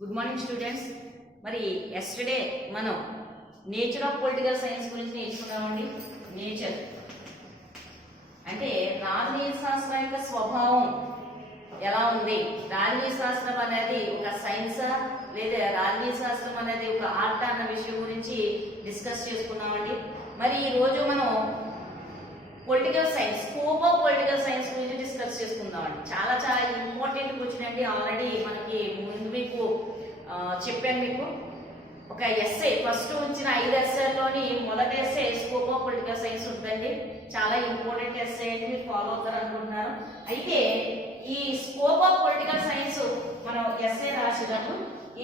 Good morning students. మరి yesterday మనం nature of political science గురించి నేర్చుకున్నామండి. నేచర్ అంటే రాజనీయ శాస్త్రం యొక్క స్వభావం ఎలా ఉంది, రాజనీయ శాస్త్రం అనేది ఒక సైన్సా లేదా రాజనీయ శాస్త్రం అనేది ఒక ఆర్ట్ అన్న విషయం గురించి డిస్కస్ చేసుకున్నామండి. మరి ఈ రోజు మనం political science, scope of political science గురించి డిస్కస్ చేసుకుందామండి. చాలా చాలా ఇంపార్టెంట్ క్వశ్చన్ అండి. ఆల్రెడీ మనకి ముందు మీకు చెప్పాను. మీకు ఒక ఎస్ఏ ఫస్ట్ వచ్చిన 5 ఎస్ఏలోని మొదటి SA scope of political science ఉంటుందండి. చాలా ఇంపార్టెంట్ ఎస్ఏ అని మీరు ఫాలో అవుతారు అనుకుంటున్నారు. అయితే ఈ స్కోప్ ఆఫ్ పొలిటికల్ సైన్స్ మనం ఎస్ఏ రాసేటప్పుడు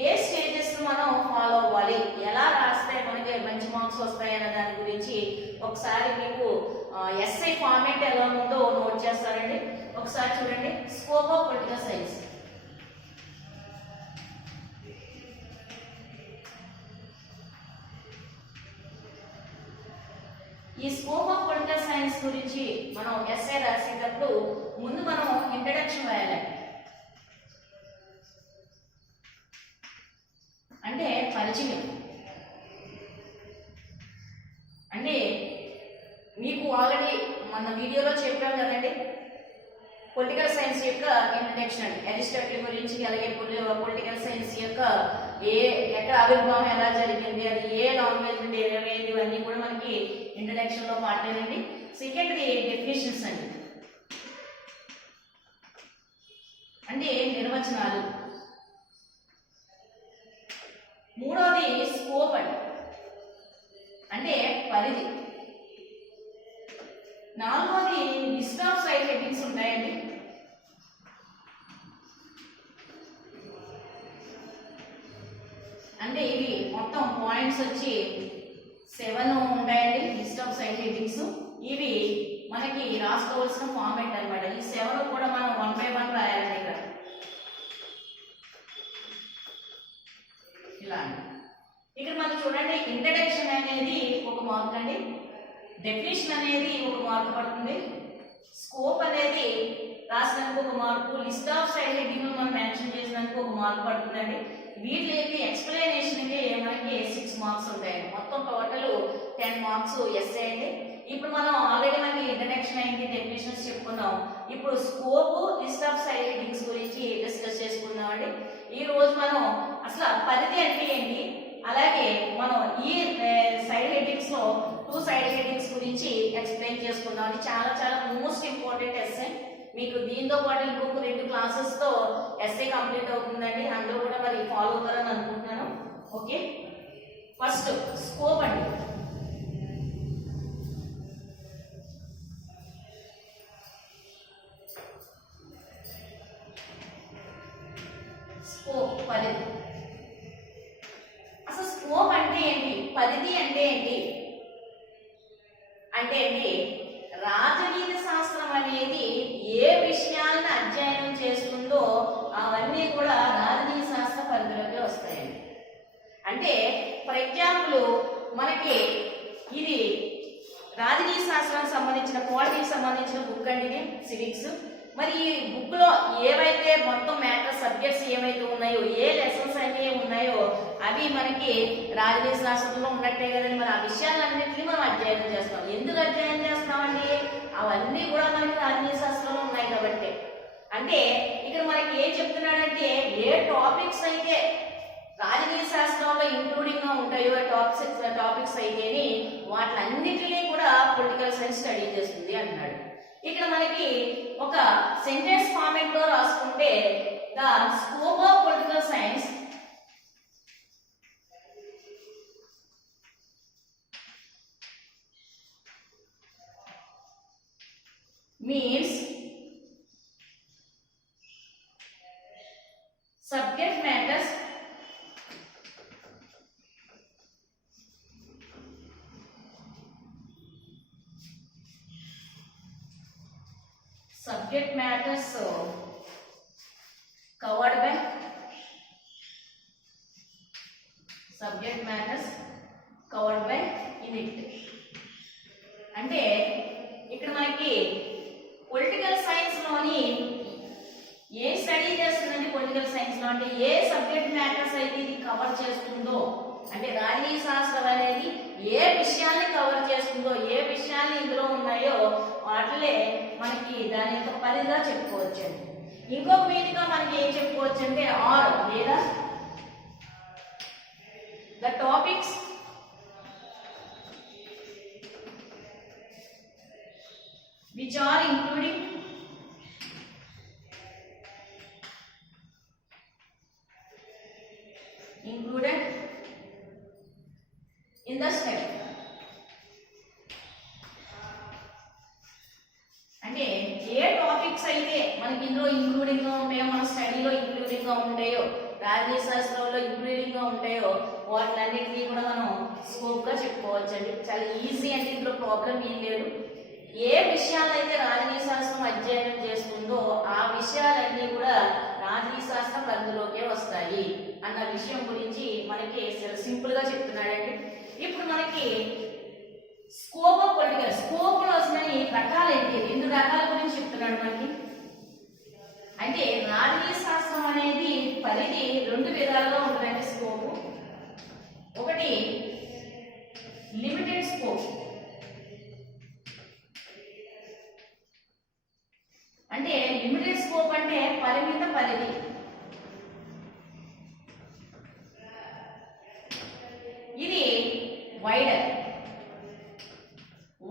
ఏ స్టేజెస్ మనం ఫాలో అవ్వాలి, ఎలా రాస్తే మనకి మంచి మార్క్స్ వస్తాయి అనే దాని గురించి ఒకసారి మీకు ఎస్ఐ ఫార్మేట్ ఎలా ఉందో నోట్ చేస్తారండి. ఒకసారి చూడండి. స్కోప్ ఆఫ్ పొలిటికల్ సైన్స్, ఈ స్కోప్ ఆఫ్ పొలిటికల్ సైన్స్ గురించి మనం ఎస్ఐ రాసేటప్పుడు ముందు మనం ఇంట్రడక్షన్ రాయాలండి. అంటే పరిచయం. అంటే మీకు ఆల్రెడీ మన వీడియోలో చెప్పాం కదండి, పొలిటికల్ సైన్స్ యొక్క ఇంట్రడక్షన్ అరిస్టాటిల్ గురించి, అలాగే పొలిటికల్ సైన్స్ యొక్క ఎక్కడ ఆవిర్భావం ఎలా జరిగింది, అది ఏ లాంగ్వేజ్ నుండి ఏమైంది, ఇవన్నీ కూడా మనకి ఇంట్రడక్షన్ లో పాటలేనండి. సెకండ్ది డెఫినేషన్స్ అండి, అంటే నిర్వచనాలు. మూడవది స్కోప్ అండి, అంటే పరిధి. నాలుగోది లిస్ట్ ఆఫ్ సైడ్ హెడ్డింగ్స్ ఉంటాయండి. అంటే ఇవి మొత్తం పాయింట్స్ వచ్చి 7 ఉంటాయండి. లిస్ట్ ఆఫ్ సైడ్ హెడ్డింగ్స్ ఇవి మనకి రాసుకోవాల్సిన ఫార్మాట్ అనమాట. ఈ 7 కూడా మనం 1 by 1 రాయాలండి. ఇలా ఇక్కడ మనం చూడండి, ఇంట్రడక్షన్ అనేది ఒక మార్క్ అండి, డెఫినేషన్ అనేది ఒక మార్క్ పడుతుంది, స్కోప్ అనేది రాసినందుకు ఒక mark, list of side heading మనం మెన్షన్ చేసినందుకు ఒక మార్క్ పడుతుందండి. వీటికి ఎక్స్ప్లెనేషన్ కి మనకి 6 మార్క్స్ ఉంటాయండి. మొత్తం టోటల్ 10 మార్క్స్ ఎస్ఏ అండి. ఇప్పుడు మనం ఆల్రెడీ మనకి ఇంట్రడక్షన్ అయింది, డెఫినేషన్స్ చెప్పుకున్నాం. ఇప్పుడు scope, list of side headings గురించి డిస్కస్ చేసుకుందాం అండి. ఈ రోజు మనం అసలు పరిధి అంటే ఏంటి, అలాగే మనం ఈ సైడ్ హెడ్డింగ్స్ లో 2 సైడ్ హెడ్డింగ్స్ గురించి ఎక్స్ప్లెయిన్ చేసుకుందాం. అది చాలా చాలా మోస్ట్ ఇంపార్టెంట్ ఎస్ఏ. మీకు దీంతో పాటు ఇంకొక 2 క్లాసెస్ తో ఎస్ఏ కంప్లీట్ అవుతుందండి. అందులో కూడా మరి ఫాలో అవుతారని అనుకుంటున్నాను. ఓకే, ఫస్ట్ స్కోప్ అండి. స్కోప్ పరిధి. అసలు స్కోప్ అంటే ఏంటి, పరిధి అంటే ఏంటి అంటే ఏంటి, రాజనీతి శాస్త్రం అనేది ఏ విషయాలను అధ్యయనం చేస్తుందో అవన్నీ కూడా రాజనీయ శాస్త్ర పరిధిలోకి వస్తాయండి. అంటే ఫర్ ఎగ్జాంపుల్ మనకి ఇది రాజనీయ శాస్త్రానికి సంబంధించిన, పాలిటిక్స్ సంబంధించిన బుక్ అండి, ఇది సివిక్స్. మరి ఈ బుక్ లో ఏవైతే మొత్తం మ్యాటర్ సబ్జెక్ట్స్ ఏవైతే ఉన్నాయో, ఏ లెసన్స్ అన్నీ ఉన్నాయో అవి మనకి రాజనీయ శాస్త్రంలో ఉన్నట్టే కదండి. మరి ఆ విషయాలన్నింటినీ మనం అధ్యయనం చేస్తాం. ఎందుకు అధ్యయనం చేస్తామండి, అవన్నీ కూడా మనకి రాజనీయ శాస్త్రంలో ఉన్నాయి కాబట్టి. అంటే ఇక్కడ మనకి ఏం చెప్తున్నాడంటే, ఏ టాపిక్స్ అయితే రాజనీయ శాస్త్రంలో ఇంక్లూడింగ్ గా ఉంటాయో టాపిక్స్ అయితేని వాటిలన్నిటినీ కూడా పొలిటికల్ సైన్స్ స్టడీ చేస్తుంది అన్నాడు. ఇక్కడ మనకి ఒక సెంటెన్స్ ఫార్మాట్ లో రాసుకుంటే, the scope of political science means subject matters covered by in it. అంటే ఇక్కడ మనకి పొలిటికల్ సైన్స్ లోని ఏ స్టడీ చేస్తుందండి పొలిటికల్ సైన్స్ లో అంటే ఏ సబ్జెక్ట్ మ్యాటర్స్ అయితే ఇది కవర్ చేస్తుందో, అంటే రాజకీయ శాస్త్రం అనేది ఏ విషయాల్ని కవర్ చేస్తుందో, ఏ విషయాలు ఇందులో ఉన్నాయో వాటిలే మనకి దాని యొక్క పరిధిగా చెప్పుకోవచ్చండి. ఇంకొక మీనింగ్గా మనకి ఏం చెప్పుకోవచ్చు అంటే ఆర్ లేదా the topics which are included in the study. అంటే ఏ టాపిక్స్ అయితే మనకి ఇందులో ఇంక్లూడింగ్ గా ఉంటాయో, మన స్టడీలో ఇంక్లూడింగ్ గా ఉంటాయో, రాజకీయ శాస్త్రంలో ఇంక్లూడింగ్ గా ఉంటాయో వాటిలన్నింటినీ కూడా మనం స్కోప్ గా చెప్పుకోవచ్చు అండి. చాలా ఈజీ అంటే ఇందులో ప్రాబ్లం ఏం లేదు. ఏ విషయాలైతే రాజకీయ శాస్త్రం అధ్యయనం చేస్తుందో ఆ విషయాలన్నీ కూడా రాజకీయ శాస్త్ర పరిధిలోకే వస్తాయి అన్న విషయం గురించి మనకి సింపుల్ గా చెప్తున్నాడండి. ఇప్పుడు మనకి స్కోప్ ఆఫ్ పొలిటికల్ స్కోప్ లో వస్తున్న రకాలు ఏంటి, 2 రకాల గురించి చెప్తున్నాడు మనకి. అంటే రాజకీయ శాస్త్రం అనేది పరిధి 2 విధాలుగా ఉంటుందండి స్కోప్. ఒకటి లిమిటెడ్ స్కోప్, అంటే లిమిటెడ్ స్కోప్ అంటే పరిమిత పరిధి. ఇది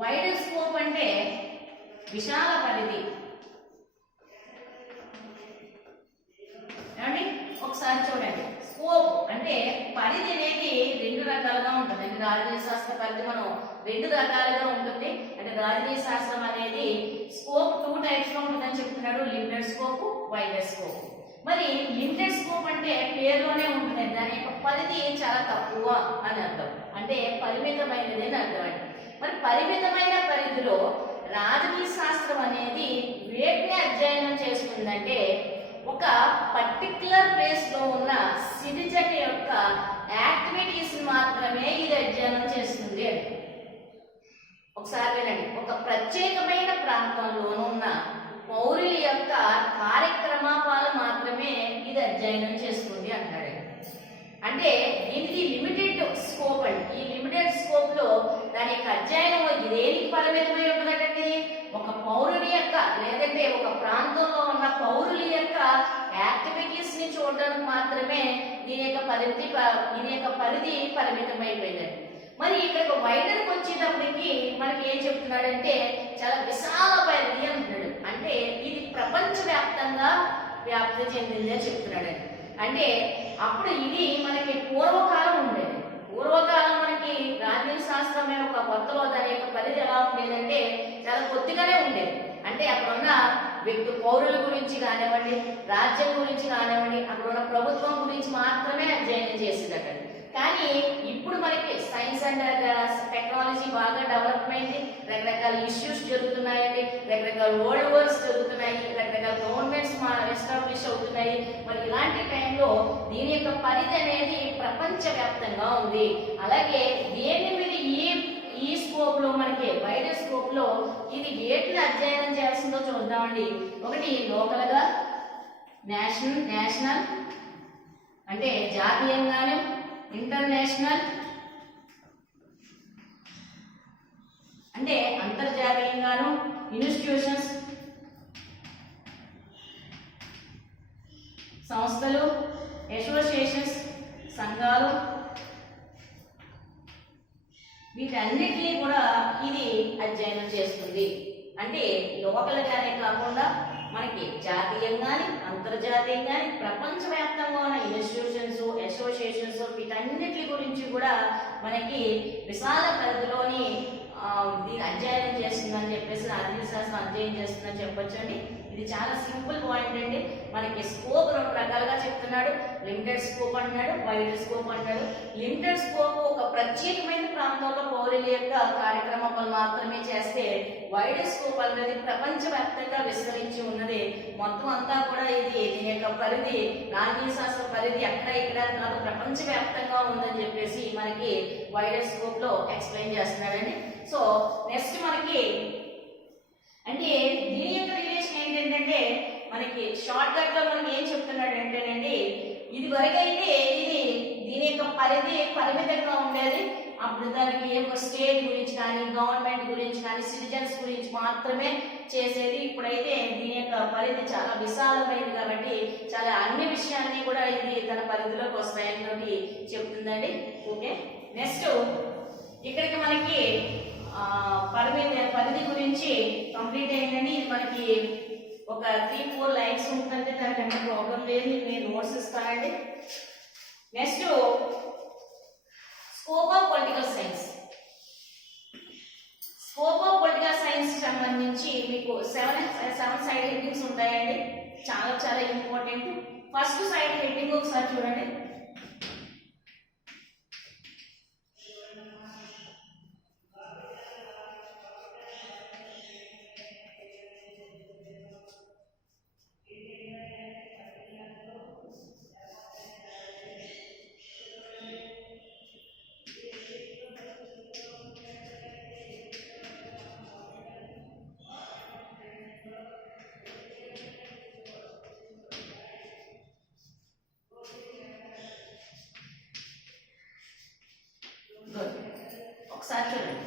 వైడర్ స్కోప్ అంటే విశాల పరిధి. ఏమండి ఒకసారి చూడండి, స్కోప్ అంటే పరిధి అనేది 2 రకాలుగా ఉంటుంది. రాజకీయ శాస్త్ర పరిధి మనం 2 రకాలుగా ఉంటుంది. అంటే రాజకీయ శాస్త్రం అనేది స్కోప్ 2 టైప్స్ లో ఉంటుందని చెప్తున్నాడు, లిమిటెడ్ స్కోప్, వైడర్ స్కోప్. మరి లిమిటెడ్ స్కోప్ అంటే పేరులోనే ఉంటుంది, దాని యొక్క పరిధి చాలా తక్కువ అని అర్థం, అంటే పరిమితమైనది అని అర్థం అండి. మరి పరిమితమైన పరిధిలో రాజకీయ శాస్త్రం అనేది వేటిని అధ్యయనం చేస్తుందంటే ఒక పర్టిక్యులర్ ప్లేస్ లో ఉన్న సిటిజన్ యొక్క యాక్టివిటీస్ మాత్రమే ఇది అధ్యయనం చేస్తుంది అని. ఒకసారి వినండి, ఒక ప్రత్యేకమైన ప్రాంతంలో ఉన్న పౌరుల యొక్క కార్యక్రమాలు మాత్రమే ఇది అధ్యయనం చేస్తుంది అంటాడు. అంటే దీనికి లిమిటెడ్ స్కోప్ అండి. ఈ లిమిటెడ్ స్కోప్ లో దాని యొక్క అధ్యయనం దేనికి పరిమితమై ఉంటుందంటే ఒక పౌరుని యొక్క లేదంటే ఒక ప్రాంతంలో ఉన్న పౌరుల యొక్క యాక్టివిటీస్ ని చూడడానికి మాత్రమే దీని యొక్క పరిధి పరిమితమైపోయిందండి. మరి ఇక్కడ వైడర్కి వచ్చేటప్పటికి మనకి ఏం చెప్తున్నాడంటే చాలా విశాల పరిధి అంటున్నాడు. అంటే ఇది ప్రపంచవ్యాప్తంగా వ్యాప్తి చెందింది అని చెప్తున్నాడండి. అంటే అప్పుడు ఇది మనకి పూర్వకాలం ఉండేది. పూర్వకాలం మనకి రాజకీయ శాస్త్రం మీద ఒక కొత్తలో దాని యొక్క పరిధి ఎలా ఉండేదంటే చాలా కొద్దిగానే ఉండేది. అంటే అక్కడ ఉన్న పౌరుల గురించి కానివ్వండి, రాజ్యం గురించి కానివ్వండి, అక్కడ ఉన్న ప్రభుత్వం గురించి మాత్రమే అధ్యయనం చేసేదట. కానీ ఇప్పుడు మనకి సైన్స్ అండ్ టెక్నాలజీ బాగా డెవలప్మెంట్, రకరకాల ఇష్యూస్ జరుగుతున్నాయండి, రకరకాల వరల్డ్ వార్స్ జరుగుతున్నాయి, రకరకాల గవర్నమెంట్స్ ఎస్టాబ్లిష్ అవుతున్నాయి. మరి ఇలాంటి టైంలో దీని యొక్క పరిధి అనేది ప్రపంచవ్యాప్తంగా ఉంది. అలాగే దేని మీద ఈ స్కోప్ లో మనకి వైడర్ స్కోప్ లో ఇది వేటిని అధ్యయనం చేస్తుందో చూద్దామండి. ఒకటి లోకల్ గా, నేషనల్ అంటే జాతీయంగాను, ఇంటర్నేషనల్ అంటే అంతర్జాతీయంగాను, ఇన్స్టిట్యూషన్స్ సంస్థలు, అసోసియేషన్స్ సంఘాలు, వీటన్నిటినీ కూడా ఇది అధ్యయనం చేస్తుంది. అంటే లోకల్ గానే కాకుండా మనకి జాతీయంగాని, అంతర్జాతీయంగాని, ప్రపంచవ్యాప్తంగా ఉన్న ఇన్స్టిట్యూషన్స్, అసోసియేషన్స్ వీటన్నిటి గురించి కూడా మనకి విశాల పరిధిలోని దీన్ని అధ్యయనం చేస్తుందని చెప్పేసి రాజకీయ శాస్త్రం అధ్యయనం చేస్తుందని చెప్పొచ్చండి. ఇది చాలా సింపుల్ పాయింట్ అండి. మనకి స్కోప్ 2 రకాలుగా చెప్తున్నాడు, లిమిటెడ్ స్కోప్ అంటున్నాడు, వైడర్ స్కోప్ అంటున్నాడు. లిమిటెడ్ స్కోప్ ఒక ప్రత్యేకమైన ప్రాంతంలో పౌరుల యొక్క కార్యక్రమాలు మాత్రమే చేస్తే, వైడర్ స్కోప్ అనేది ప్రపంచవ్యాప్తంగా విస్తరించి ఉన్నది. మొత్తం అంతా కూడా దీని యొక్క పరిధి, రాజకీయ శాస్త్ర పరిధి అక్కడ ఇక్కడ కాదు, ప్రపంచవ్యాప్తంగా ఉందని చెప్పేసి మనకి వైడర్ స్కోప్ లో ఎక్స్ప్లెయిన్ చేస్తున్నాడండి. సో నెక్స్ట్ మనకి అంటే దీని యొక్క రిలేషన్ ఏంటంటే మన మనకి షార్ట్ కట్ లో మనకి ఏం చెప్తున్నాడు అంటేనండి, ఇది వరకైతే ఇది దీని యొక్క పరిమితంగా ఉండేది. అప్పుడు దానికి ఒక స్టేట్ గురించి కానీ గవర్నమెంట్ గురించి కానీ సిటిజన్స్ గురించి మాత్రమే చేసేది. ఇప్పుడైతే దీని యొక్క పరిధి చాలా విశాలమైనది కాబట్టి చాలా అన్ని విషయాన్ని కూడా ఇది తన పరిధిలోకి వస్తాయని చెప్తుందండి. ఓకే, నెక్స్ట్ ఇక్కడికి మనకి పరిధి గురించి కంప్లీట్ అయిందండి. ఇది మనకి ఒక 3-4 లైన్స్ ఉంటుందంటే దానికంటే ప్రాబ్లం లేదు, నేను నోట్స్ ఇస్తానండి. Next scope of political science. Scope of political science సంబంధించి మీకు 7 సైడ్ హెడ్డింగ్స్ ఉంటాయండి, చాలా చాలా ఇంపార్టెంట్. ఫస్ట్ సైడ్ హెడ్డింగ్ ఒకసారి చూడండి. ఒకసారి చూడండి,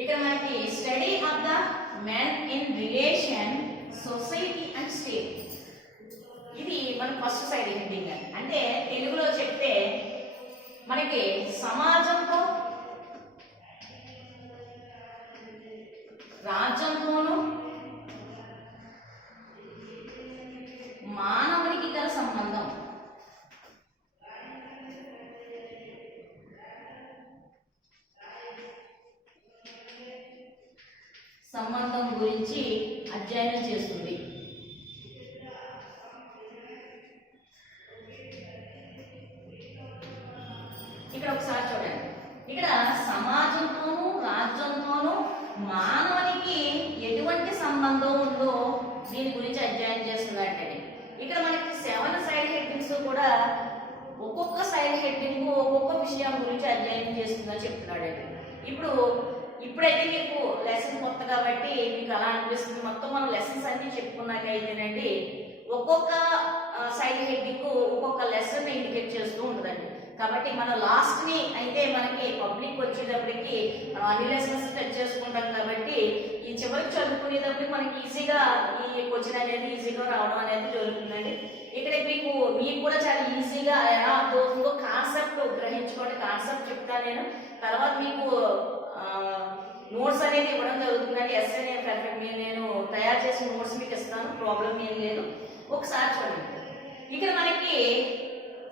ఇక్కడ మనకి study of the man in relation society and state, ఇది మన ఫస్ట్ సైడ్ హెడ్డింగ్. అంటే తెలుగులో చెప్తే మనకి సమాజంతో రాజ్యంతోనూ మానవునికి గల సంబంధం, గురించి అధ్యయనం చేస్తుంది. ఇక్కడ ఒకసారి చూడండి, ఇక్కడ సమాజంతోనూ రాజ్యంతోనూ మానవునికి ఎటువంటి సంబంధం ఉందో దీని గురించి అధ్యయనం చేస్తుందంటే, ఇక్కడ మనకి 7 సైడ్ హెడ్డింగ్స్ కూడా ఒక్కొక్క సైడ్ హెడ్డింగ్ ఒక్కొక్క విషయం గురించి అధ్యయనం చేస్తుందని చెప్తున్నాడండి. ఇప్పుడైతే మీకు లెసన్ కొత్త కాబట్టి మీకు అలా అనిపిస్తుంది. మొత్తం మనం లెసన్స్ అన్ని చెప్పుకున్నాకైతేనండి ఒక్కొక్క సైడ్ హెడ్డింగ్ ఒక్కొక్క లెసన్ ఇండికేట్ చేస్తూ ఉంటుందండి. కాబట్టి మన లాస్ట్ ని అయితే మనకి పబ్లిక్ వచ్చేటప్పటికి మనం అన్ని లెసన్స్ టచ్ చేసుకుంటాం కాబట్టి ఈ చివరికి చదువుకునేటప్పటికి మనకి ఈజీగా ఈ క్వశ్చన్ అనేది ఈజీగా రావడం అనేది జరుగుతుందండి. ఇక్కడ మీకు కూడా చాలా ఈజీగా ఎలా అర్థమవుతుందో కాన్సెప్ట్ గ్రహించుకోండి. కాన్సెప్ట్ చెప్తాను నేను, తర్వాత మీకు నోట్స్ అనేది ఇవ్వడం జరుగుతుందండి. ఎస్ఏ నేను పర్ఫెక్ట్ నేను తయారు చేసిన నోట్స్ మీకు ఇస్తాను, ప్రాబ్లం ఏం లేదు. ఒకసారి చూడండి, ఇక్కడ మనకి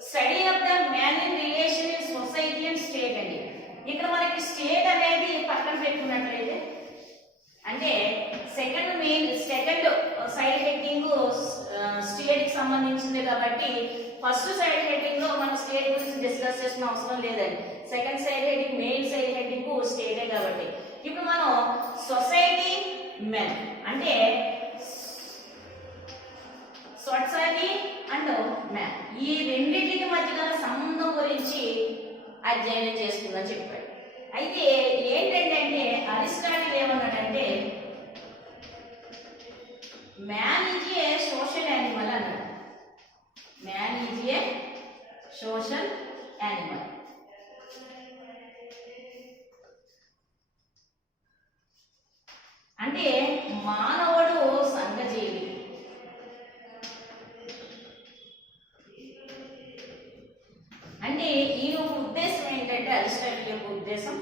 study of the man in relation in society and state అండి. ఇక్కడ మనకి స్టేట్ అనేది పక్కన పెట్టుకున్నట్లయితే అంటే సెకండ్ సైడ్ హెడ్డింగ్ స్టేట్ కి సంబంధించింది కాబట్టి ఫస్ట్ సైడ్ హెడ్డింగ్ లో మనం స్టేట్ గురించి డిస్కస్ చేసిన అవసరం లేదండి. Second side heading main side heading స్టేటే కాబట్టి ఇప్పుడు మనం సొసైటీ మెన్ అంటే సొసైటీ అండ్ మ్యాన్ ఈ రెండింటికి మధ్య గల సంబంధం గురించి అధ్యయనం చేస్తుందని చెప్పాడు. అయితే ఏంటంటే అరిస్టాటిల్ ఏమన్నాడంటే man is a social animal అన్నాడు. Man is a social animal. అంటే మానవుడు సంఘజీవి. అంటే ఈ ఉద్దేశం ఏంటంటే అరిస్టాటిల్ యొక్క ఉద్దేశం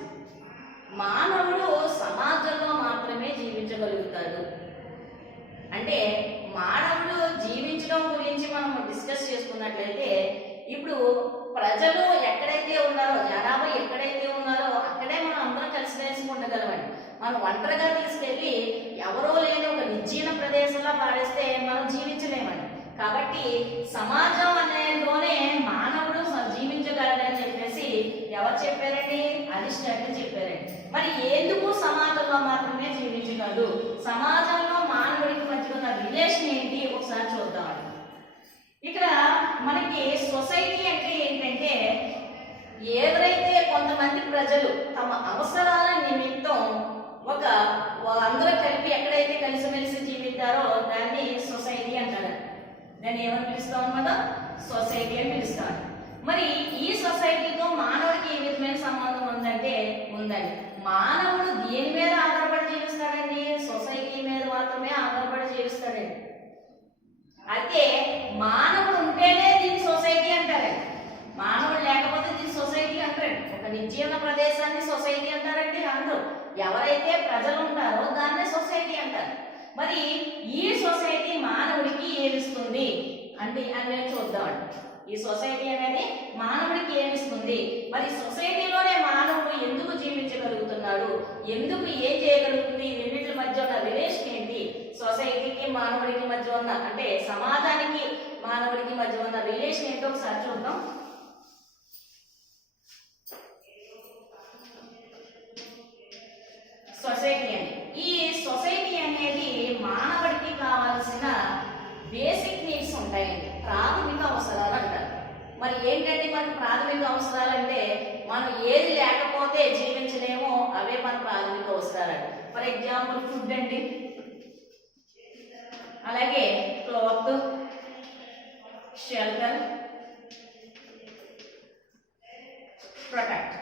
మానవుడు సమాజంలో మాత్రమే జీవించగలుగుతాడు. అంటే మానవుడు జీవించడం గురించి మనం డిస్కస్ చేసుకున్నట్లయితే ఇప్పుడు ప్రజలు ఎక్కడైతే ఉన్నారో జనాభా ఎక్కడైతే ఉన్నారో అక్కడే మనం అందరం కలిసిమెలిసి ఉండగలమండి. మనం ఒంటరిగా తీసుకెళ్ళి ఎవరో లేని ఒక నిర్జీన ప్రదేశంలో పాడేస్తే మనం జీవించలేమండి. కాబట్టి సమాజం అనేలోనే మానవుడు జీవించగలడని చెప్పేసి ఎవరు చెప్పారండి? అరిస్టాటిల్ చెప్పారండి. మరి ఎందుకు సమాజంలో మాత్రమే జీవించగలడు? సమాజంలో మానవుడికి మధ్య ఉన్న రిలేషన్ ఏంటి ఒకసారి చూద్దామండి. ఇక్కడ మనకి సొసైటీ అంటే ఏంటంటే ఎవరైతే కొంతమంది ప్రజలు తమ అవసరాల నిమిత్తం అందరూ కలిపి ఎక్కడైతే కలిసిమెలిసి జీవిస్తారో దాన్ని సొసైటీ అంటారు. దాన్ని ఏమని పిలుస్తాం అనమాట? సొసైటీ అని పిలుస్తాం. మరి ఈ సొసైటీతో మానవుడికి ఏ విధమైన సంబంధం ఉందంటే ఉందండి. మానవుడు దేని మీద ఆధారపడి జీవిస్తాడండి? సొసైటీ మీద మాత్రమే ఆధారపడి జీవిస్తాడండి. అయితే మానవుడు ఉంటేనే దీన్ని సొసైటీ అంటారండి. మానవుడు లేకపోతే దీన్ని సొసైటీ అంటారండి. ఒక నిర్జీవన ప్రదేశాన్ని సొసైటీ అంటారండి అందరూ. ఎవరైతే ప్రజలు ఉంటారో దాన్నే సొసైటీ అంటారు. మరి ఈ సొసైటీ మానవుడికి ఏమిస్తుంది అంటే అనేది చూద్దామండి. ఈ సొసైటీ అనేది మానవుడికి ఏమిస్తుంది? మరి సొసైటీలోనే మానవుడు ఎందుకు జీవించగలుగుతున్నాడు, ఎందుకు ఏం చేయగలుగుతుంది, ఈ రెండింటి మధ్య ఉన్న రిలేషన్ ఏంటి, సొసైటీకి మానవుడికి మధ్య ఉన్న అంటే సమాజానికి మానవుడికి మధ్య ఉన్న రిలేషన్ ఏంటో ఒకసారి చూద్దాం. సొసైటీ అని ఈ సొసైటీ అనేది మానవుడికి కావాల్సిన బేసిక్ నీడ్స్ ఉంటాయండి, ప్రాథమిక అవసరాలు అంటారు. మరి ఏంటంటే మనకు ప్రాథమిక అవసరాలు అంటే మనం ఏది లేకపోతే జీవించలేమో అవే మన ప్రాథమిక అవసరాలు. ఫర్ ఎగ్జాంపుల్ ఫుడ్ అండి, అలాగే క్లాత్, షెల్టర్, ప్రొటెక్ట్.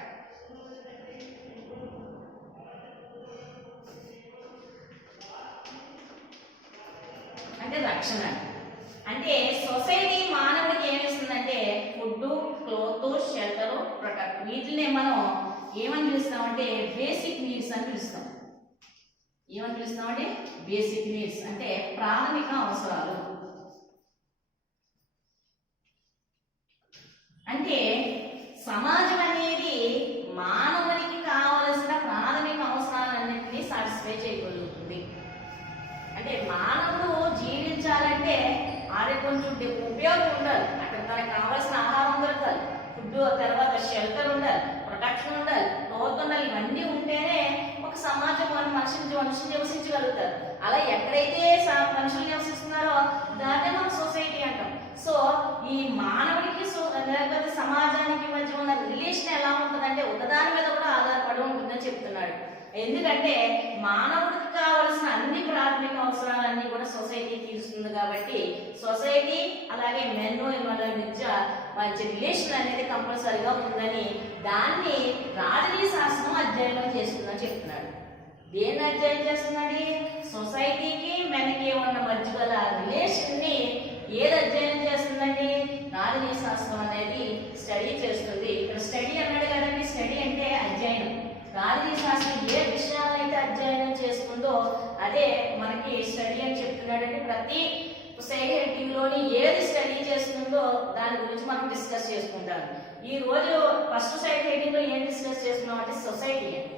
అంటే రక్షణ. అంటే సొసైటీ మానవుడికి ఏమిస్తుందంటే ఫుడ్, క్లోత్, షెల్టర్, ప్రొటెక్ట్. వీటిని మనం ఏమని పిలుస్తామంటే బేసిక్ నీడ్స్ అని పిలుస్తాం. ఏమని పిలుస్తామంటే బేసిక్ నీడ్స్ అంటే ప్రాథమిక అవసరాలు. అంటే సమాజం అనేది మానవునికి కావలసిన ప్రాథమిక అవసరాలన్నింటినీ సాటిస్ఫై చేయగలుగుతుంది. అంటే మానవుడు జీవించాలంటే ఆడే కొంచెం ఉపయోగం ఉండాలి. అక్కడ తనకు కావాల్సిన ఆహారం దొరకాలి, ఫుడ్, తర్వాత షెల్టర్ ఉండాలి, ప్రొటెక్షన్ ఉండాలి, క్లోత్ ఉండాలి. ఇవన్నీ ఉంటేనే ఒక సమాజం మనుషులు నివసించగలుగుతారు. అలా ఎక్కడైతే మనుషులు నివసిస్తున్నారో దాన్నే మనం సొసైటీ అంటాం. సో ఈ మానవుడికి లేకపోతే సమాజానికి మధ్య ఉన్న రిలేషన్ ఎలా ఉంటుందంటే ఒకదాని మీద కూడా ఆధారపడి ఉంటుందని చెప్తున్నాడు. ఎందుకంటే మానవుడికి కావలసిన అన్ని ప్రాథమిక అవసరాలన్నీ కూడా సొసైటీ తీరుస్తుంది. కాబట్టి సొసైటీ అలాగే మెన్ వాళ్ళ మధ్య మంచి రిలేషన్ అనేది కంపల్సరీగా ఉందని దాన్ని రాజకీయ శాస్త్రం అధ్యయనం చేస్తుందని చెప్తున్నాడు. దేన్ని అధ్యయనం చేస్తుందండి? సొసైటీకి మెన్కి ఉన్న మధ్య గల రిలేషన్ ని ఏది అధ్యయనం చేస్తుందండి? రాజకీయ శాస్త్రం అనేది స్టడీ చేస్తుంది. ఇక్కడ స్టడీ అన్నాడు కదండి, స్టడీ అంటే అధ్యయనం. రాజకీయ శాస్త్రం ఏ విషయాలను అయితే అధ్యయనం చేస్తుందో అదే మనకి స్టడీ అని చెప్తున్నాడంటే ప్రతి సైడ్ ఏది స్టడీ చేస్తుందో దాని గురించి మనం డిస్కస్ చేసుకుంటాం. ఈ రోజు ఫస్ట్ సైడ్ హెడ్డింగ్ లో ఏం డిస్కస్ చేస్తున్నాం అంటే సొసైటీ అని.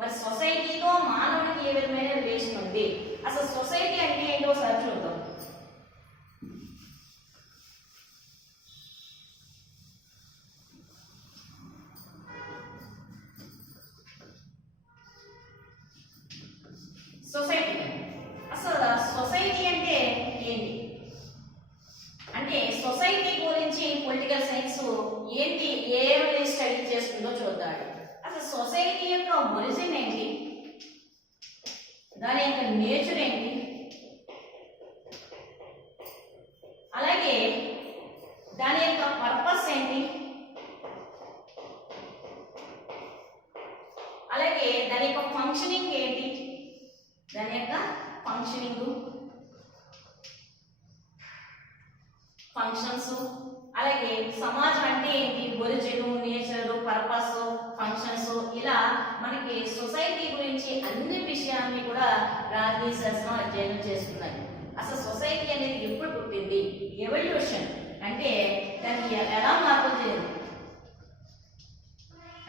మరి సొసైటీతో మానవుడికి ఏ విధమైన రిలేషన్ ఉంది, అసలు సొసైటీ అంటే ఏంటో ఒకసారి చూద్దాం. సొసైటీ అసలు సొసైటీ అంటే ఏంటి అంటే సొసైటీ గురించి పొలిటికల్ సైన్స్ ఏంటి ఏమైనా స్టడీ చేస్తుందో చూద్దాం. అసలు సొసైటీ యొక్క ఒరిజిన్ ఏంటి, దాని యొక్క నేచర్ ఏంటి, అలాగే దాని యొక్క పర్పస్ ఏంటి, అలాగే దాని యొక్క ఫంక్షనింగ్ ఏంటి, దాని యొక్క ఫంక్షన్స్, అలాగే సమాజం అంటే ఏంటి, ఒరిజిన్, నేచర్, పర్పస్, ఫంక్షన్స్, ఇలా మనకి సొసైటీ గురించి అన్ని విషయాన్ని కూడా రాజకీయ శాస్త్రం అధ్యయనం చేస్తున్నారు. అసలు సొసైటీ అనేది ఎప్పుడు పుట్టింది, ఎవల్యూషన్ అంటే దాన్ని ఎలా మార్పు చెందింది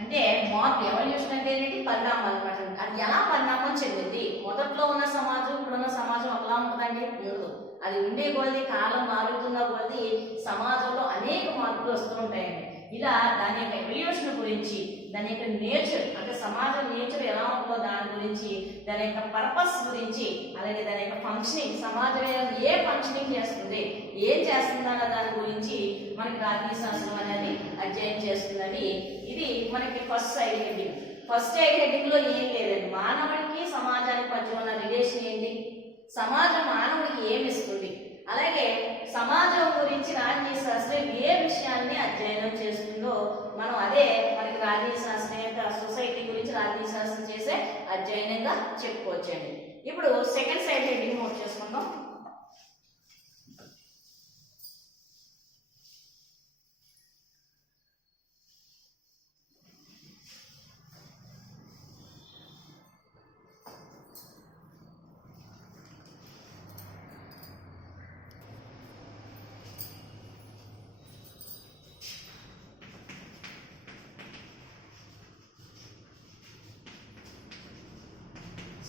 అంటే మార్పు, ఎవల్యూషన్ అంటే ఏంటి, పరిణామం అనమాట. అది ఎలా పరిణామం చెందింది, మొదట్లో ఉన్న సమాజం ఇప్పుడున్న సమాజం ఒకలా ఉంటుందండి, ఉండదు. అది ఉండే కొద్ది కాలం మారుతున్న కొద్ది సమాజంలో అనేక మార్పులు వస్తూ ఉంటాయండి. ఇలా దాని యొక్క ఎవల్యూషన్ గురించి, దాని యొక్క నేచర్ అంటే సమాజం నేచర్ ఎలా ఉంటుందో దాని గురించి, దాని యొక్క పర్పస్ గురించి, అలాగే దాని యొక్క ఫంక్షనింగ్, సమాజం ఏ ఫంక్షనింగ్ చేస్తుంది, ఏం చేస్తుందన్న దాని గురించి మనకి రాజకీయ శాస్త్రం అనేది అధ్యయనం చేస్తుందని. ఇది మనకి first side heading. First side heading లో ఏం లేదండి, మానవుడికి సమాజానికి మధ్య ఉన్న రిలేషన్ ఏంటి, సమాజం మానవుడికి ఏమి ఇస్తుంది, అలాగే సమాజం అధ్యయనం చేస్తుందో మనం అదే మనకి రాజకీయ శాస్త్రం యొక్క సొసైటీ గురించి రాజకీయ శాస్త్రం చేసే అధ్యయనంగా చెప్పుకోవచ్చండి. ఇప్పుడు సెకండ్ సైడ్ హెడ్డింగ్ నోట్ చేసుకుందాం.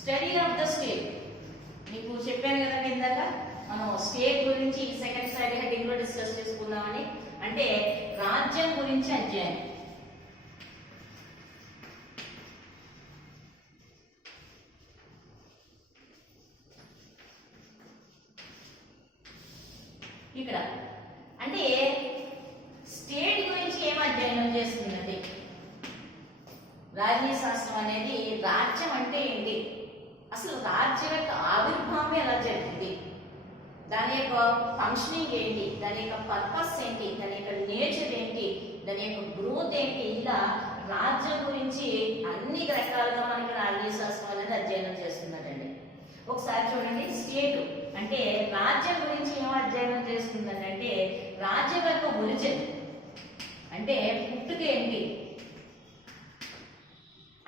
Study of the state. మీకు చెప్పాను కదండి ఇందాక మనం స్టేట్ గురించి సెకండ్ సైడ్ హెడ్డింగ్ లో డిస్కస్ చేసుకుందామని. అంటే రాజ్యం గురించి అధ్యయనం. ఇక్కడ అంటే స్టేట్ గురించి ఏం అధ్యయనం చేస్తుందండి రాజకీయ శాస్త్రం అనేది. రాజ్యం అంటే ఏంటి, అసలు రాజ్యం యొక్క ఆవిర్భావం ఎలా జరిగింది, దాని యొక్క ఫంక్షనింగ్ ఏంటి, దాని యొక్క పర్పస్ ఏంటి, దాని యొక్క నేచర్ ఏంటి, దాని యొక్క గ్రోత్ ఏంటి, ఇలా రాజ్యం గురించి అన్ని రకాలుగా మనకి రాజకీయ శాస్త్రం అనేది అధ్యయనం చేస్తున్నదండి. ఒకసారి చూడండి, స్టేట్ అంటే రాజ్యం గురించి ఏం అధ్యయనం చేస్తుందంటే రాజ్యం యొక్క ఒరిజిన్ అంటే పుట్టుక ఏంటి,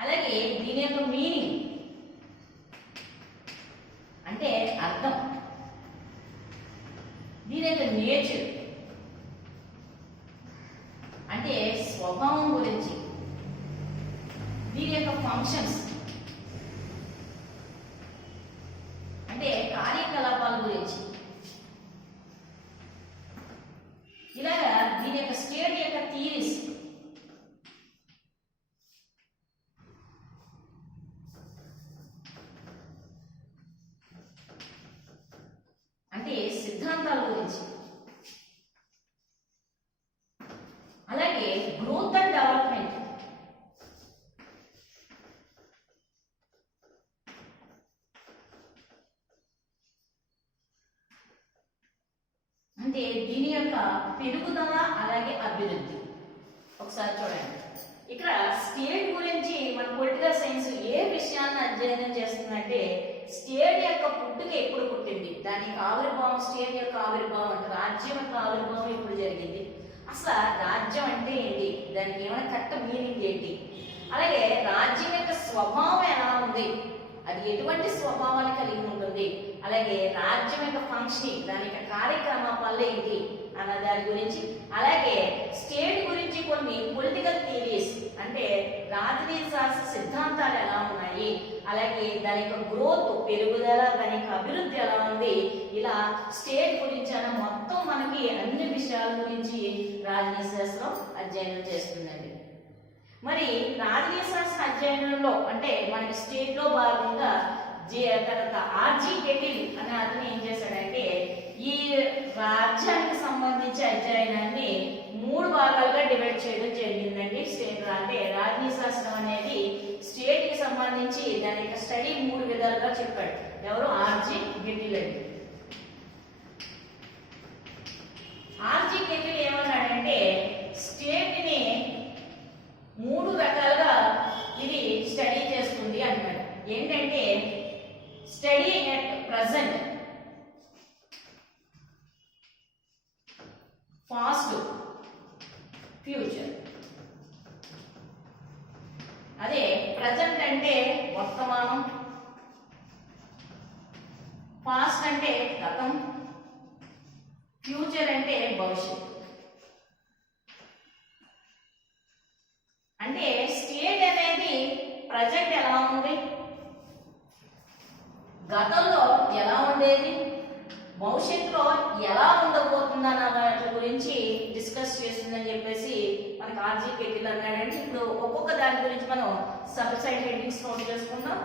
అలాగే దీని యొక్క మీనింగ్ అంటే అర్థం, దీని యొక్క నేచర్ అంటే స్వభావం గురించి, దీని యొక్క ఫంక్షన్స్ అంటే కార్యకలాపాల గురించి, ఇలాగా దీని యొక్క స్టేట్ యొక్క థియరీస్ అంటే సిద్ధాంతాల గురించి, అలాగే గ్రోత్ అండ్ డెవలప్మెంట్ అంటే దీని యొక్క పెరుగుదల అలాగే అభివృద్ధి. ఒకసారి చూడండి, ఇక్కడ స్టేట్ గురించి మన పొలిటికల్ సైన్స్ ఏ విషయాన్ని అధ్యయనం చేస్తుందంటే స్టేట్ యొక్క పుట్టుక ఎప్పుడు పుట్టింది, దాని యొక్క ఆవిర్భావం, స్టేట్ యొక్క ఆవిర్భావం అంటే రాజ్యం యొక్క ఆవిర్భావం ఎప్పుడు జరిగింది, అసలు రాజ్యం అంటే ఏంటి, దానికి ఏమైనా కరెక్ట్ మీనింగ్ ఏంటి, అలాగే రాజ్యం యొక్క స్వభావం ఎలా ఉంది, అది ఎటువంటి స్వభావాన్ని కలిగి ఉంటుంది, అలాగే రాజ్యం యొక్క ఫంక్షనింగ్ దాని యొక్క కార్యక్రమాలు ఏంటి అన్న దాని గురించి, అలాగే స్టేట్ గురించి కొన్ని పొలిటికల్ థియరీస్ అంటే రాజకీయ శాస్త్ర సిద్ధాంతాలు ఎలా ఉన్నాయి, అలాగే దాని యొక్క గ్రోత్ పెరుగుదల, దాని యొక్క అభివృద్ధి ఎలా ఉంది, ఇలా స్టేట్ గురించి అన్న మొత్తం మనకి అన్ని విషయాల గురించి రాజకీయ శాస్త్రం అధ్యయనం చేస్తుందండి. మరి రాజకీయ శాస్త్ర అధ్యయనంలో అంటే మనకి స్టేట్ లో భాగంగా తర్వాత ఆర్జీ కెటిల్ అనే అతను ఏం చేశాడంటే ఈ రాజ్యానికి సంబంధించి అధ్యయనాన్ని 3 భాగాలుగా డివైడ్ చేయడం జరిగిందండి. స్టేట్ అంటే రాజకీయ శాస్త్రం అనేది స్టేట్ కి సంబంధించి దాని యొక్క స్టడీ 3 విధాలుగా చెప్పాడు. ఎవరు? ఆర్జీ కెటిల్ అండి. ఆర్జీ కెటిల్ ఏమన్నాడంటే స్టేట్ ని 3 రకాలుగా ఇది స్టడీ చేస్తుంది అన్నాడు. ఏంటంటే study at present, past, future. అదే ప్రజెంట్ అంటే వర్తమానం, పాస్ట్ అంటే గతం, ఫ్యూచర్ అంటే భవిష్యత్తు. అంటే స్టేట్ అనేది ప్రజెంట్ ఎలా ఉంది, గతంలో ఎలా ఉండేది, భవిష్యత్తులో ఎలా ఉండబోతుందన్న వాటి గురించి డిస్కస్ చేస్తుందని చెప్పేసి మనకి ఆర్జీ కెటిల్ అన్నాడంటే. ఇప్పుడు ఒక్కొక్క దాని గురించి మనం సబ్ సైడ్ హెడ్డింగ్స్ నోట్ చేసుకుందాం.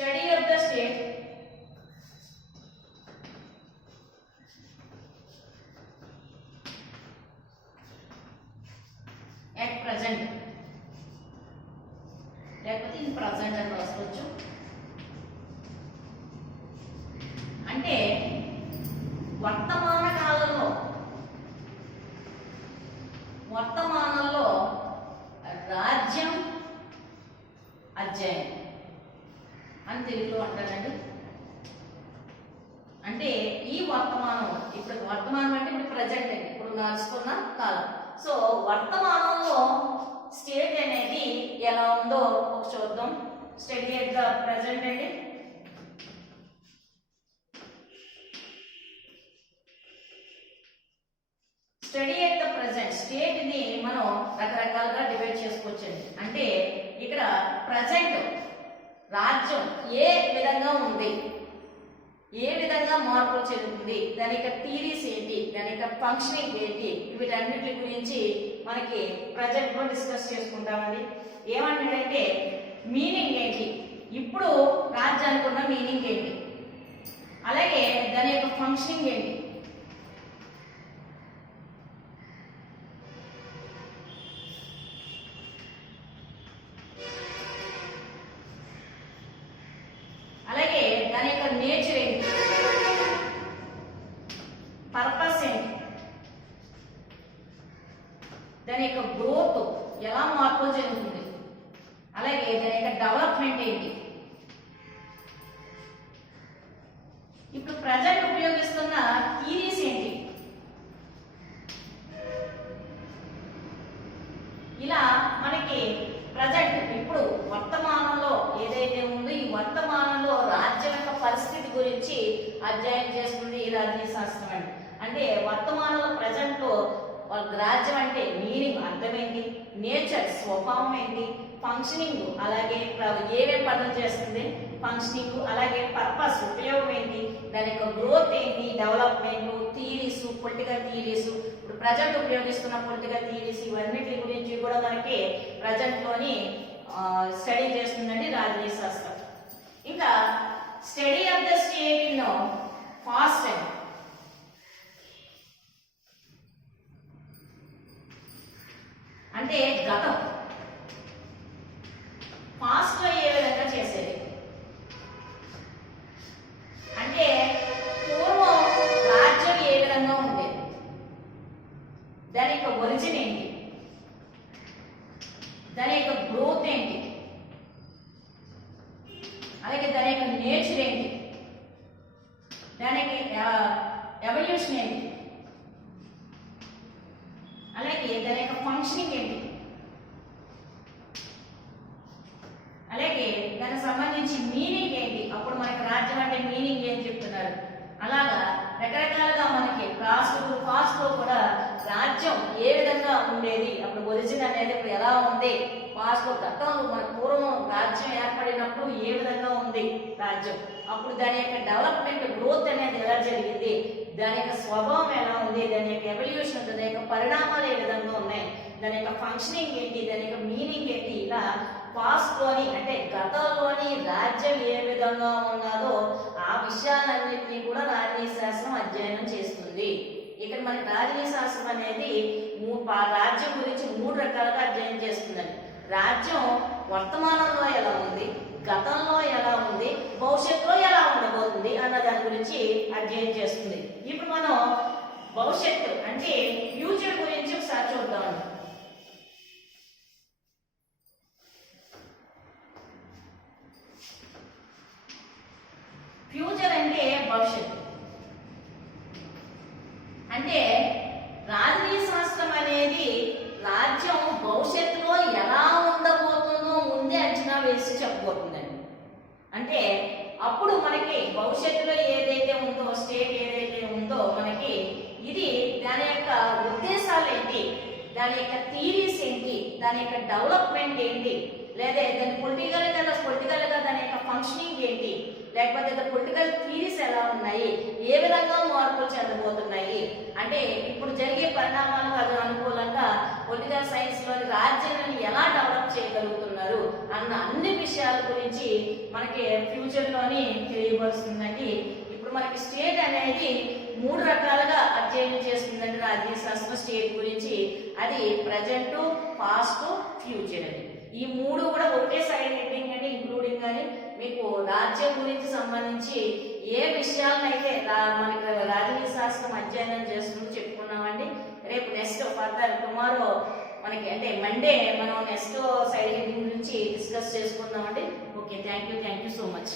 Study of the state at present, లేకపోతే ఇన్ ప్రజెంట్ అని రాసుకోవచ్చు. అంటే వర్తమానంలో రాజ్యం అధ్యయనం అని తెలుగులో అంటారండి. అంటే ఈ వర్తమానం, ఇప్పుడు వర్తమానం అంటే ఇప్పుడు ప్రజెంట్ అండి, ఇప్పుడు నడుస్తున్న కాలం. సో వర్తమానంలో స్టేట్ అనేది ఎలా ఉందో ఒక చూద్దాం. స్టడీ ఎట్ ద ప్రజెంట్ అండి. Study at the present state ని మనం రకరకాలుగా డివైడ్ చేసుకోవచ్చండి. అంటే ఇక్కడ ప్రజెంట్ రాజ్యం ఏ విధంగా ఉంది, ఏ విధంగా మార్పులు చెందుతుంది, దాని యొక్క థీరీస్ ఏంటి, దాని యొక్క ఫంక్షనింగ్ ఏంటి, వీటన్నిటి గురించి మనకి ప్రజెంట్ లో డిస్కస్ చేసుకుంటామండి. ఏమంటాడంటే మీనింగ్ ఏంటి, ఇప్పుడు రాజ్యానికి ఉన్న మీనింగ్ ఏంటి, అలాగే దాని యొక్క ఫంక్షనింగ్ ఏంటి, అలాగే దాని యొక్క నేచర్ ఏంటి, పర్పస్ ఏంటి, దాని యొక్క గ్రోత్ ఎలా మార్పులు చెందుతుంది, అలాగే దాని యొక్క డెవలప్మెంట్ ఏంటి. ఇప్పుడు ప్రజెంట్ ఉపయోగిస్తున్న థీరీస్ ఏంటి, ఇలా మనకి ప్రజెంట్ ఇప్పుడు వర్తమానంలో ఏదైతే ఉందో ఈ వర్తమానంలో రాజ్యం యొక్క పరిస్థితి గురించి అధ్యయనం చేస్తుంది ఈ రాజనీతి శాస్త్రం అండి. అంటే వర్తమానంలో ప్రజెంట్ లో రాజ్యం అంటే మీనింగ్ అర్థం ఏంటి, నేచర్ స్వభావం ఏంటి, ఫంక్షనింగ్ అలాగే ఏమేమి పనులు చేస్తుంది ఫంక్షనింగ్, అలాగే పర్పస్ ఉపయోగం ఏంటి, దాని యొక్క గ్రోత్ ఏంటి, డెవలప్మెంట్, థీరీస్, పొలిటికల్ థీరీస్, ఇప్పుడు ప్రజెంట్ ఉపయోగిస్తున్న పొలిటికల్ థీరీస్, ఇవన్నిటి గురించి కూడా మనకి ప్రజెంట్ లోని స్టడీ చేస్తుందండి రాజనీతి శాస్త్రం. ఇంకా study of the state in fast time అంటే గతం, పాస్ట్ లో ఏ విధంగా చేసేది, అంటే పూర్వం రాజ్యం ఏ విధంగా ఉండేది, దాని యొక్క ఒరిజిన్ ఏంటి, దాని యొక్క గ్రోత్ ఏంటి, అలాగే దాని యొక్క నేచర్ ఏంటి, దానికి ఎవల్యూషన్ ఏంటి, అలాగే దాని యొక్క ఫంక్షనింగ్ ఏంటి, అలాగే దానికి సంబంధించి మీనింగ్ ఏంటి, అప్పుడు మనకి రాజ్యం అంటే మీనింగ్ ఏం చెప్తున్నారు. అలాగా రకరకాలుగా మనకి ఫాస్ట్ లో కూడా రాజ్యం ఏ విధంగా ఉండేది, అప్పుడు ఒరిజిన్ అనేది ఇప్పుడు ఎలా ఉంది, ఫాస్ట్ లో గతంలో మన పూర్వం రాజ్యం ఏర్పడినప్పుడు ఏ విధంగా ఉంది రాజ్యం, అప్పుడు దాని యొక్క డెవలప్మెంట్ గ్రోత్ అనేది ఎలా జరిగింది, దాని యొక్క స్వభావం ఎలా ఉంది, దాని యొక్క ఎవల్యూషన్, దాని యొక్క పరిణామాలు ఏ విధంగా ఉన్నాయి, దాని యొక్క ఫంక్షనింగ్ ఏంటి, దాని యొక్క మీనింగ్ ఏంటి, ఇలా పాస్ట్ లోని అంటే గతంలోని రాజ్యం ఏ విధంగా ఉన్నదో ఆ విషయాలన్నింటినీ కూడా రాజనీతి శాస్త్రం అధ్యయనం చేస్తుంది. ఇక్కడ మనకి రాజనీతి శాస్త్రం అనేది రాజ్యం గురించి 3 రకాలుగా అధ్యయనం చేస్తుందండి. రాజ్యం వర్తమానంలో ఎలా ఉంది, గతంలో ఎలా ఉంది, భవిష్యత్తులో ఎలా ఉండబోతుంది అన్న దాని గురించి అధ్యయనం చేస్తుంది. ఇప్పుడు మనం భవిష్యత్తు అంటే ఫ్యూచర్ గురించి ఒకసారి చూద్దామండి. ఫ్యూచర్ అంటే భవిష్యత్తు, అంటే రాజనీతి శాస్త్రం అనేది రాజ్యం భవిష్యత్తులో ఎలా ఉండబోతుందో ముందే అంచనా వేసి చెప్పబోతుందండి. అంటే అప్పుడు మనకి భవిష్యత్తులో ఏదైతే ఉందో స్టేట్ ఏదైతే ఉందో మనకి ఇది దాని యొక్క ఉద్దేశాలు ఏంటి, దాని యొక్క థీరీస్ ఏంటి, దాని యొక్క డెవలప్మెంట్ ఏంటి, లేదా దాని పొలిటికల్ గా దాని యొక్క ఫంక్షనింగ్ ఏంటి, లేకపోతే పొలిటికల్ థీరీస్ ఎలా ఉన్నాయి, ఏ విధంగా మార్పులు చెందబోతున్నాయి, అంటే ఇప్పుడు జరిగే పరిణామాలకు అది అనుకూలంగా పొలిటికల్ సైన్స్ లోని రాజ్యాన్ని ఎలా డెవలప్ చేయగలుగుతున్నారు చేస్తున్నారు అన్న అన్ని విషయాల గురించి మనకి ఫ్యూచర్ లోని తెలియబరుస్తుందండి. ఇప్పుడు మనకి స్టేట్ అనేది 3 రకాలుగా అధ్యయనం చేస్తుందండి రాజకీయ శాస్త్రం స్టేట్ గురించి. అది ప్రజెంట్, పాస్ట్, ఫ్యూచర్ అని. ఈ 3 కూడా ఒకే సైడ్ హెడ్డింగ్ అండి, ఇంక్లూడింగ్ అని. మీకు రాజ్యం గురించి సంబంధించి ఏ విషయాలనైతే మనకి రాజకీయ శాస్త్రం అధ్యయనం చేస్తుందో చెప్పుకున్నామండి. రేపు నెక్స్ట్ ఫర్దర్ టుమారో మనకి అంటే మండే మనం నెక్స్ట్ సైడ్ హెడ్డింగ్ గురించి డిస్కస్ చేసుకుందామండి. Okay, thank you so much.